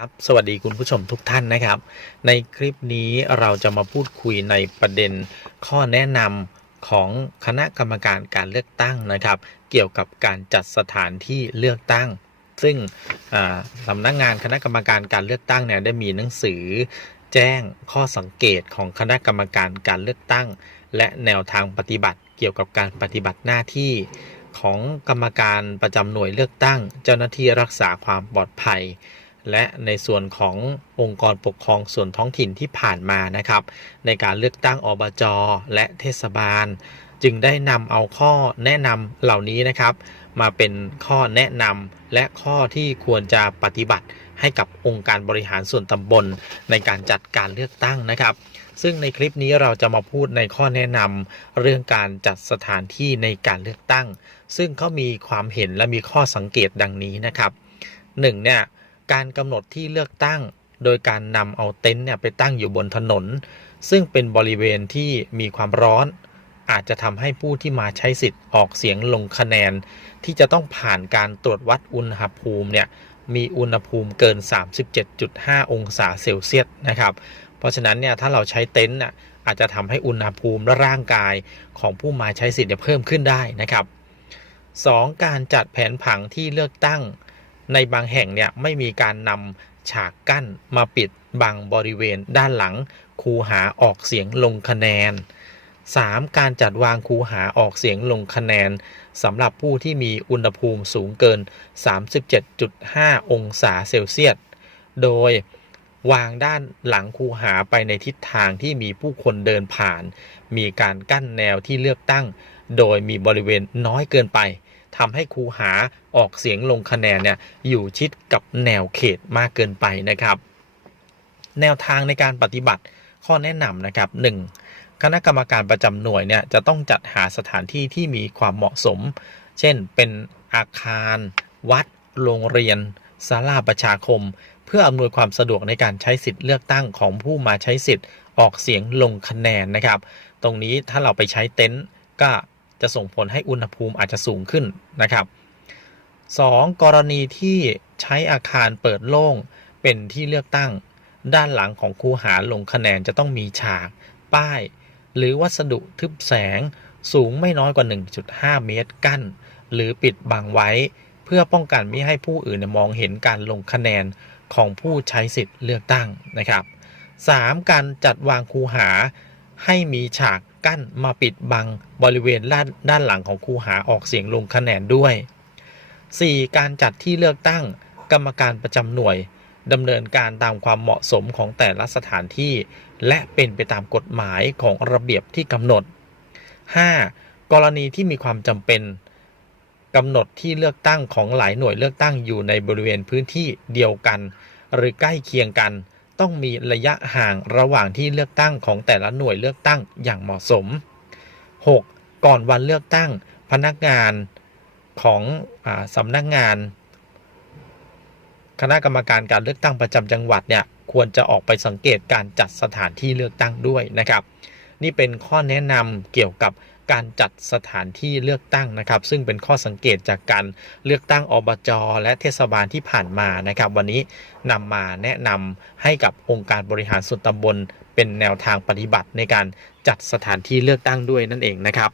ครับสวัสดีคุณผู้ชมทุกท่านนะครับ ในคลิปนี้เราจะมาพูดคุยในประเด็นข้อแนะนำของคณะกรรมการการเลือกตั้งนะครับ เกี่ยวกับการจัดสถานที่เลือกตั้ง ซึ่งสำนักงานคณะกรรมการการเลือกตั้งเนี่ยได้มีหนังสือแจ้งข้อสังเกตของคณะกรรมการการเลือกตั้ง และแนวทางปฏิบัติ เกี่ยวกับการปฏิบัติหน้าที่ของกรรมการประจำหน่วยเลือกตั้ง เจ้าหน้าที่รักษาความปลอดภัย และในส่วนขององค์กรปกครองส่วนท้องถิ่นที่ผ่านมานะครับ ในการเลือกตั้งอบจและเทศบาล จึงได้นำเอาข้อแนะนำเหล่านี้นะครับ มาเป็นข้อแนะนำและข้อที่ควรจะปฏิบัติให้กับองค์การบริหารส่วนตำบล ในการจัดการเลือกตั้งนะครับ ซึ่งในคลิปนี้เราจะมาพูดในข้อแนะนำเรื่องการจัดสถานที่ในการเลือกตั้ง ซึ่งเขามีความเห็นและมีข้อสังเกตดังนี้นะครับหนึ่งเนี่ย การกำหนดที่เลือกตั้ง โดยการนำเอาเต็นท์เนี่ยไปตั้งอยู่บนถนน ซึ่งเป็นบริเวณที่มีความร้อน อาจจะทำให้ผู้ที่มาใช้สิทธิ์ออกเสียงลงคะแนน ที่จะต้องผ่านการตรวจวัดอุณหภูมิเนี่ยมีอุณหภูมิเกิน 37.5 องศาเซลเซียสนะครับ เพราะฉะนั้นเนี่ยถ้าเราใช้เต็นท์น่ะอาจจะทำให้อุณหภูมิและร่างกายของผู้มาใช้สิทธิ์เนี่ยเพิ่มขึ้นได้นะครับ 2. การจัดแผนผังที่เลือกตั้ง ในบางแห่งเนี่ยไม่มีการนำฉากกั้นมาปิดบังบริเวณด้านหลังคูหาออกเสียงลงคะแนน 3. การจัดวางคูหาออกเสียงลงคะแนนสำหรับผู้ที่มีอุณหภูมิสูงเกิน 37.5 องศาเซลเซียส โดยวางด้านหลังคูหาไปในทิศทางที่มีผู้คนเดินผ่าน มีการกั้นแนวที่เลือกตั้ง โดยมีบริเวณน้อยเกินไป ทำให้คูหาออกเสียงลงคะแนนเนี่ยอยู่ชิดกับแนวเขตมากเกินไปนะครับ แนวทางในการปฏิบัติข้อแนะนำนะครับ 1. คณะกรรมการประจำหน่วยเนี่ยจะต้องจัดหาสถานที่ที่มีความเหมาะสม เช่น เป็นอาคาร วัด โรงเรียนศาลาประชาคม เพื่ออำนวยความสะดวกในการใช้สิทธิ์เลือกตั้งของผู้มาใช้สิทธิ์ออกเสียงลงคะแนนนะครับ ตรงนี้ถ้าเราไปใช้เต็นท์ก็ จะส่งผลให้อุณหภูมิอาจจะสูงขึ้นนะครับ 2. กรณีที่ใช้อาคารเปิดโล่งเป็นที่เลือกตั้ง ด้านหลังของคูหาลงคะแนนจะต้องมีฉาก ป้าย หรือวัสดุทึบแสงสูงไม่น้อยกว่า 1.5 เมตรกั้น หรือปิดบังไว้ เพื่อป้องกันไม่ให้ผู้อื่นมองเห็นการลงคะแนนของผู้ใช้สิทธิ์เลือกตั้งนะครับ 3. การจัดวางคูหาให้มีฉาก กั้นมาปิดบังบริเวณด้านด้านหลังของคูหาออกเสียงลงคะแนนด้วย 4. การจัดที่เลือกตั้งกรรมการประจำหน่วยดำเนินการตามความเหมาะสมของแต่ละสถานที่ และเป็นไปตามกฎหมายของระเบียบที่กำหนด 5. กรณีที่มีความจำเป็นกำหนดที่เลือกตั้งของหลายหน่วยเลือกตั้งอยู่ในบริเวณพื้นที่เดียวกัน หรือใกล้เคียงกัน ต้องมีระยะห่างระหว่างที่เลือกตั้งของแต่ละหน่วยเลือกตั้งอย่างเหมาะสม 6. ก่อนวันเลือกตั้ง พนักงานของอสำนักงาน คณะกรรมการการเลือกตั้งประจำจังหวัดเนี่ยควรจะออกไปสังเกตการจัดสถานที่เลือกตั้งด้วยนะครับ นี่เป็นข้อแนะนำเกี่ยวกับ การจัดสถานที่เลือกตั้งนะครับ ซึ่งเป็นข้อสังเกตจากการเลือกตั้งอบจและเทศบาลที่ผ่านมานะครับ วันนี้นำมาแนะนำให้กับองค์การบริหารส่วนตำบล เป็นแนวทางปฏิบัติในการจัดสถานที่เลือกตั้งด้วยนั่นเองนะครับ